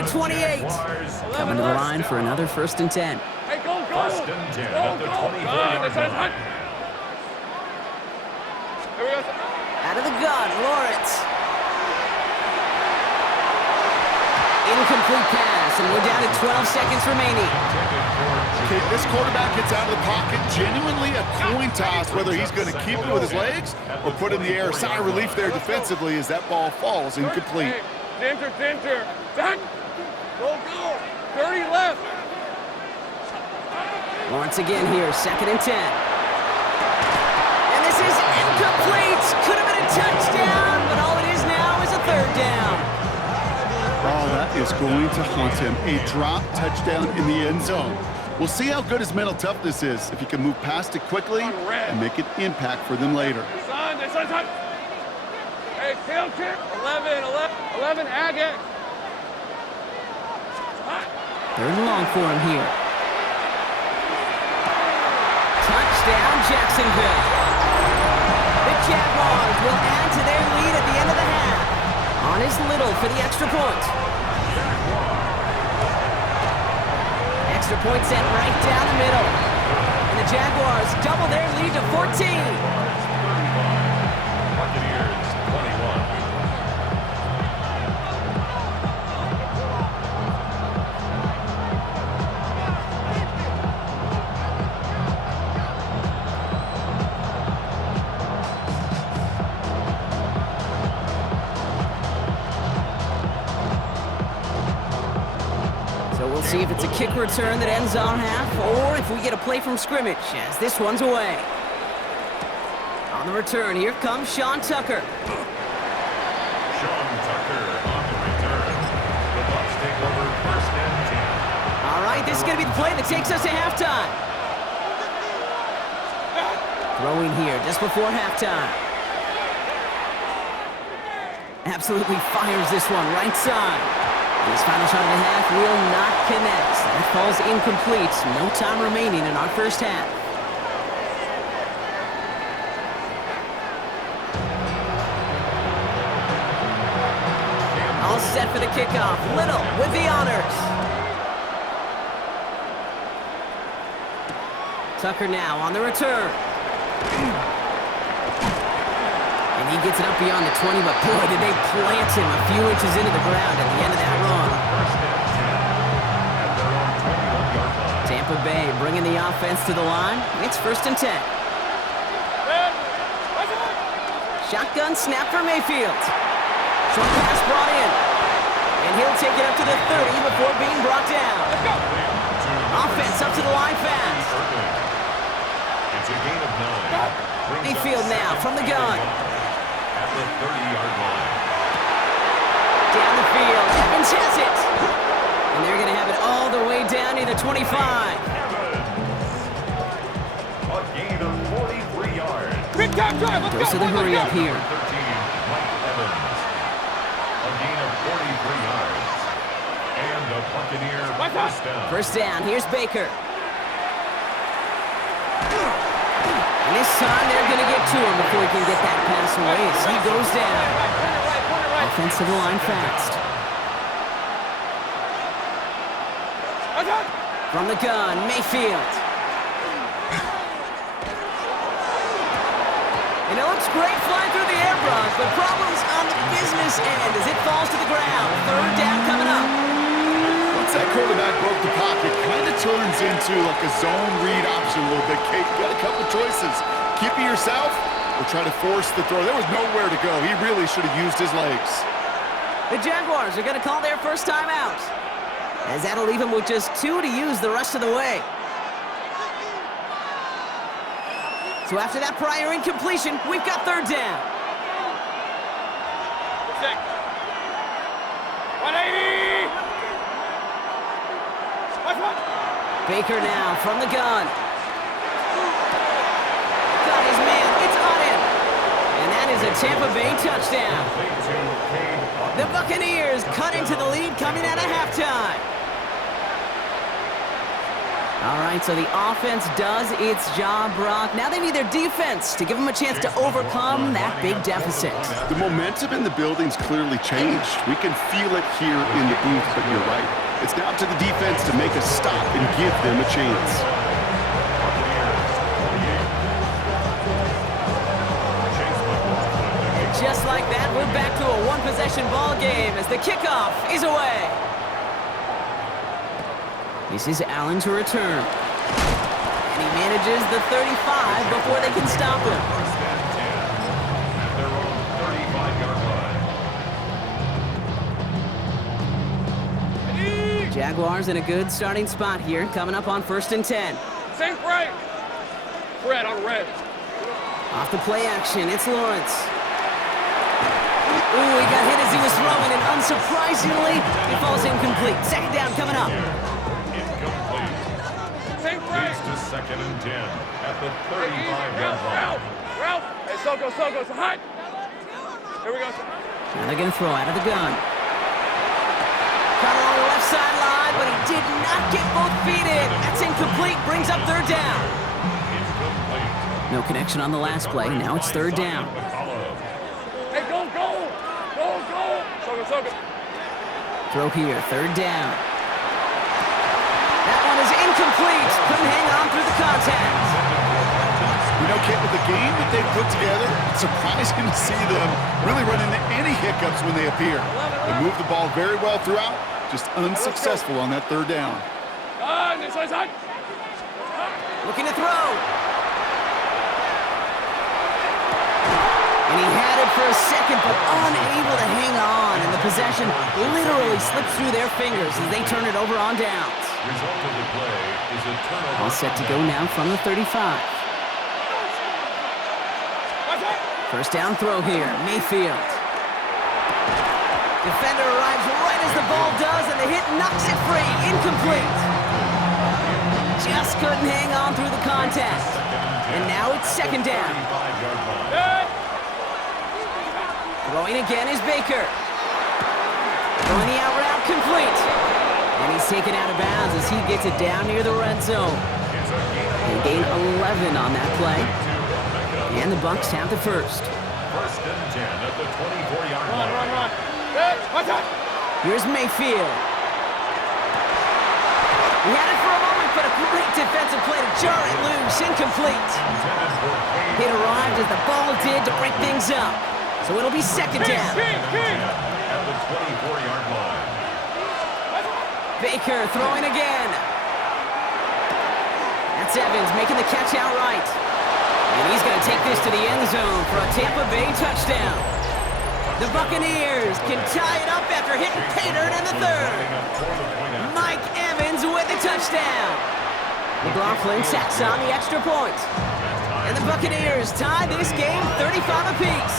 at 28. Coming to the line for another 1st and 10. Hey, go! First and 10 at the 24-yard line. Out of the gun, Lawrence. Incomplete pass, and we're down to 12 seconds remaining. Okay, this quarterback gets out of the pocket, genuinely a coin toss, whether he's going to keep it with his legs or put it in the air. Sigh of relief there defensively as that ball falls incomplete. Center. Back. Go. 30 left. Lawrence again here, 2nd and 10. And this is incomplete. Could have been a touchdown, but all it is now is a 3rd down. Oh, that is going to haunt him. A drop touchdown in the end zone. We'll see how good his mental toughness is, if he can move past it quickly and make an impact for them later. Son. Hey, tail kick. 11, Agate. 3rd and long for him here. Touchdown, Jacksonville. The Jaguars will add to their lead at the end of the half. On is Little for the extra point. Extra point set right down the middle. And the Jaguars double their lead to 14. Buccaneers 21. So we'll see if it's a kick return that ends our half, or if we get a play from scrimmage, as this one's away. On the return, here comes Sean Tucker. Sean Tucker on the return. The Bucs take over 1st and 10. All right, this is going to be the play that takes us to halftime. Throwing here just before halftime. Absolutely fires this one right side. And his final shot of the half will not connect. That falls incomplete. No time remaining in our 1st half. All set for the kickoff. Little with the honors. Tucker now on the return. And he gets it up beyond the 20, but boy, did they plant him a few inches into the ground at the end of that run. Tampa Bay bringing the offense to the line. It's 1st and 10. Shotgun snap for Mayfield. Short pass brought in. And he'll take it up to the 30 before being brought down. Offense up to the line fast. It's a gain of 9. Mayfield now from the gun. At the 30-yard line. Down the field. Evans has it. And they're going to have it all the way down to the 25. A gain of 43 yards. Big time drive. Let's Goes to the hurry up here. 13, Mike Evans. A gain of 43 yards. And the Buccaneer first down. First down. Here's Baker. And this time they're going to get to him before he can get that pass away as he goes down. Offensive line fast. From the gun, Mayfield. And it looks great flying through the air, Bronx, but problems on the business end as it falls to the ground. 3rd down coming up. Once that quarterback broke the pocket, kind of turns into like a zone read option a little bit. Kate, you got a couple choices. Keep it yourself or try to force the throw. There was nowhere to go. He really should have used his legs. The Jaguars are going to call their first time out, as that'll leave them with just 2 to use the rest of the way. So after that prior incompletion, we've got 3rd down. 180. Baker now from the gun. Got his man, it's on him. And that is a Tampa Bay touchdown. The Buccaneers cut into the lead coming out of halftime. All right, so the offense does its job, Brock. Now they need their defense to give them a chance to overcome that big deficit. The momentum in the building's clearly changed. We can feel it here in the booth, but you're right. It's now up to the defense to make a stop and give them a chance. And just like that, we're back to a one-possession ball game as the kickoff is away. This is Allen to return. And he manages the 35 before they can stop him. First and 10 at their own 35-yard line. Jaguars in a good starting spot here, coming up on 1st and 10. Same break. Red on red. Off the play action, it's Lawrence. Ooh, he got hit as he was throwing, and unsurprisingly, he falls incomplete. Second down coming up. Incomplete. Same break. Leads to 2nd and 10 at the 35-yard line. Ralph. Hey, Soko, so hot. Here we go. Now they're going to throw out of the gun. Caught along the left sideline, but he did not get both feet in. That's incomplete, brings up 3rd down. Incomplete. No connection on the last play. Now it's 3rd down. Hey, go. Soko. Throw here, 3rd down. That one is incomplete. Couldn't hang on through the contact. You know, Kent, with the game that they've put together, it's surprising to see them really run into any hiccups when they appear. They move the ball very well throughout, just unsuccessful on that 3rd down. Looking to throw. And he had it for a second, but unable to hang on. And the possession literally slipped through their fingers as they turn it over on downs. Result of the play is a turnover. All set to go now from the 35. First down throw here, Mayfield. Defender arrives right as the ball does, and the hit knocks it free. Incomplete. Just couldn't hang on through the contact. And now it's 2nd down. Throwing again is Baker. Throwing the out route complete. And he's taken out of bounds as he gets it down near the red zone. They gain 11 on that play. And the Bucs have the first. 1st and 10 at the 24-yard line. Run. Hey, watch out. Here's Mayfield. He had it for a moment, but a great defensive play to jar it loose. Incomplete. It arrived as the ball did to break things up. So it'll be 2nd down. At the 24-yard line. Baker throwing again. That's Evans making the catch outright. And he's going to take this to the end zone for a Tampa Bay touchdown. The Buccaneers can tie it up after hitting Paydirt in the 3rd. Mike Evans with the touchdown. McLaughlin sacks on the extra point. And the Buccaneers tie this game 35 apiece.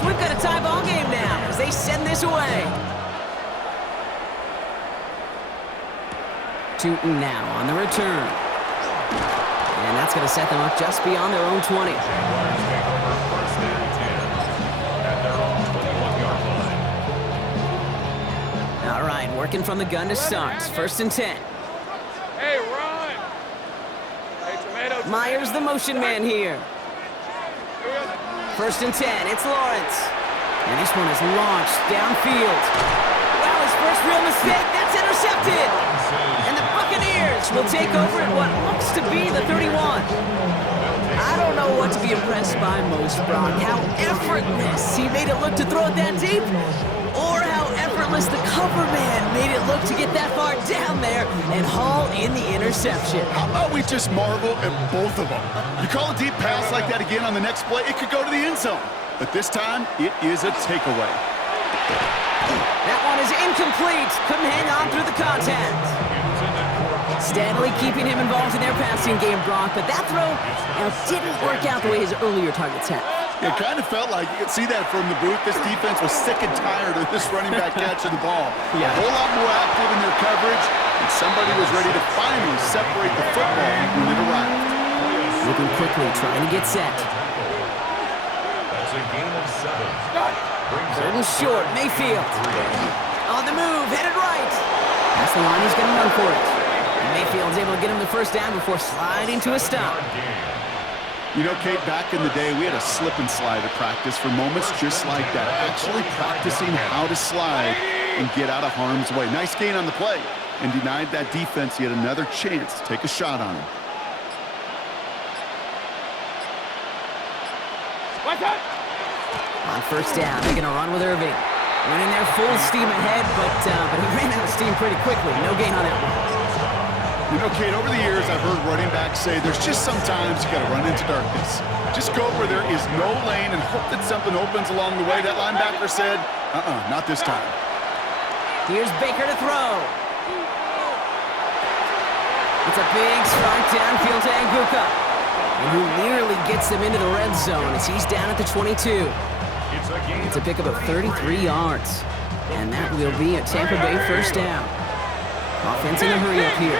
So we've got a tie ball game now as they send this away. Tootin now on the return. And that's going to set them up just beyond their own 20. Jaguars take over 1st and 10 at their own 21-yard line. All right, working from the gun to start. 1st and 10. Hey, run. Hey, tomato. Myers, the motion man here. 1st and 10, it's Lawrence. And this one is launched downfield. Wow, his first real mistake, that's intercepted. And the Buccaneers will take over at what looks to be the 31. I don't know what to be impressed by most, Brock. How effortless he made it look to throw it that deep, or how effortless the cover man made it look to get that far down there and haul in the interception. How about we just marvel at both of them? You call a deep pass like that again on the next play, it could go to the end zone. But this time, it is a takeaway. That one is incomplete. Couldn't hang on through the contact. Stanley keeping him involved in their passing game, Brock, but that throw didn't work out the way his earlier targets had. It kind of felt like, you could see that from the booth, this defense was sick and tired of this running back catching the ball. Yeah. A whole lot more active in their coverage, and somebody was ready to finally separate the football when it arrived. Moving quickly, trying to get set. That's a gain of 7. Third and short, Mayfield. On the move, headed right. That's the line, he's going to run for it. And Mayfield's able to get him the first down before sliding to a stop. You know, Kate, back in the day, we had a slip and slide at practice for moments just like that. Actually practicing how to slide and get out of harm's way. Nice gain on the play, and denied that defense yet another chance to take a shot on him. On first down, they're going to run with Irving. Running there full steam ahead, but he ran out of steam pretty quickly. No gain on that one. You know, Kate, over the years, I've heard running backs say there's just sometimes you got to run into darkness. Just go where there is no lane and hope that something opens along the way. That linebacker said, not this time. Here's Baker to throw. It's a big strike downfield to Anguka, and who nearly gets them into the red zone as he's down at the 22. It's a pickup of 33 yards, and that will be a Tampa Bay first down. Offense in a hurry up here.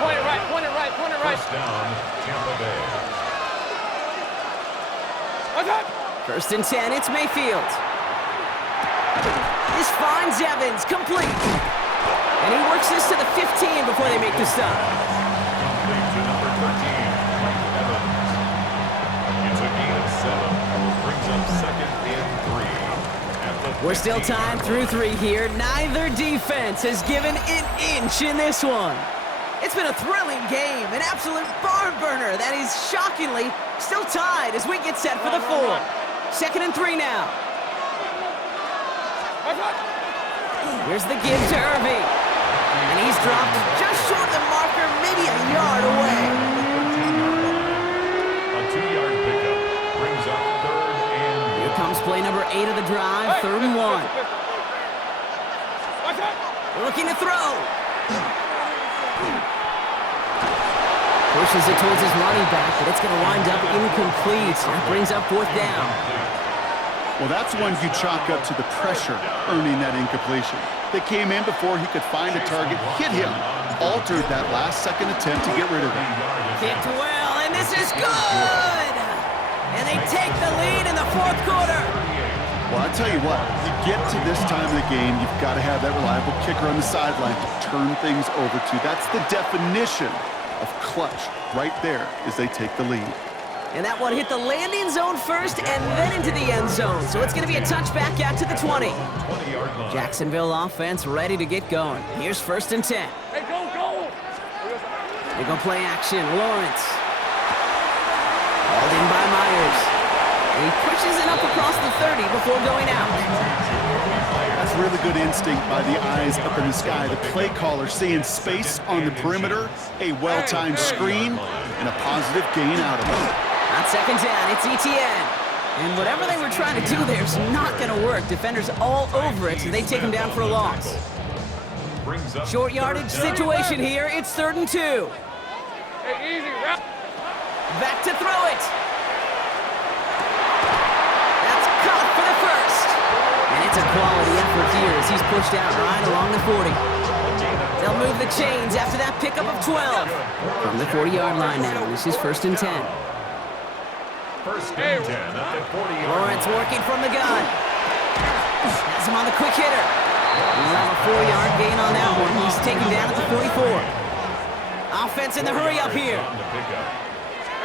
Point it right, point it right, point it right. First down, Tampa Bay. What's up? First and 10, it's Mayfield. This finds Evans, complete. And he works this to the 15 before they make the stop. Complete to number 13, Mike Evans. It's a gain of 7. Brings up second and 3. We're still tied through 3 here. Neither defense has given an inch in this one. It's been a thrilling game, an absolute barn burner that is shockingly still tied as we get set for the 4. Second and 3 now. Here's the give to Irving. And he's dropped just short of the marker, maybe a yard away. A 2-yard pickup brings up third and 1. Here comes play number 8 of the drive, third and 1. Looking to throw. Pushes it towards his running back, but it's going to wind up incomplete. That brings up fourth down. Well, that's one you chalk up to the pressure earning that incompletion. They came in before he could find a target, hit him, altered that last-second attempt to get rid of him. Kicked well, and this is good! And they take the lead in the fourth quarter. Well, I tell you what, you get to this time of the game, you've got to have that reliable kicker on the sideline to turn things over to. That's the definition of clutch right there as they take the lead. And that one hit the landing zone first and then into the end zone. So it's going to be a touchback out to the 20. Jacksonville offense ready to get going. Here's first and 10. Hey, go! They go play action. Lawrence. Hauled in by Myers. He pushes it up across the 30 before going out. That's really good instinct by the eyes up in the sky. The play caller seeing space on the perimeter, a well-timed screen, and a positive gain out of it. On second down, it's Etienne. And whatever they were trying to do there is not going to work. Defenders all over it, so they take him down for a loss. Short yardage situation here. It's third and 2. Hey, easy, wrap. Back to throw it. That's caught for the first. And it's a quality effort here as he's pushed out right along the 40. They'll move the chains after that pickup of 12. From the 40-yard line now, this is first and 10. First and 10 at the 40-yard Lawrence line. working from the gun. Has him on the quick hitter. He'll have a 4-yard gain on that one. He's taken down at the 44. Offense in the hurry up here. On the pickup.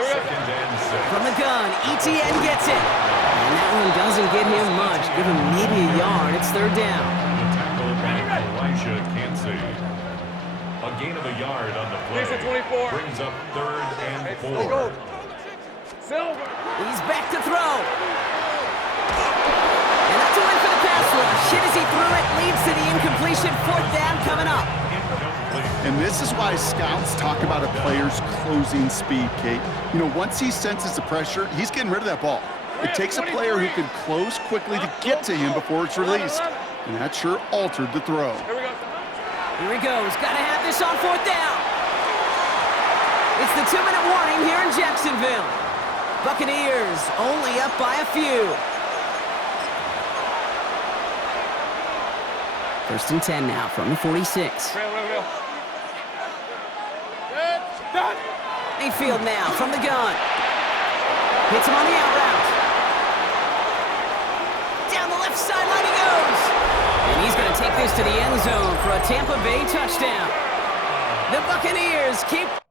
Second and 6. From the gun, Etienne gets it. And that one doesn't get him much. Give him maybe a yard. It's third down. The tackle by Elisha Cansey. A gain of a yard on the play. He's at 24. Brings up third and Hey, 4. go. Silver. He's back to throw. And that's a win for the pass rush. Hit as he threw it, leads to the incompletion. Fourth down coming up. And this is why scouts talk about a player's closing speed, Kate. You know, once he senses the pressure, he's getting rid of that ball. It takes a player who can close quickly to get to him before it's released. And that sure altered the throw. Here we go. Here he goes. Got to have this on fourth down. It's the 2-minute warning here in Jacksonville. Buccaneers only up by a few. First and 10 now from the 46. Real. Good. Done. Mayfield now from the gun. Hits him on the out route. Down down the left sideline he goes. And he's going to take this to the end zone for a Tampa Bay touchdown. The Buccaneers keep...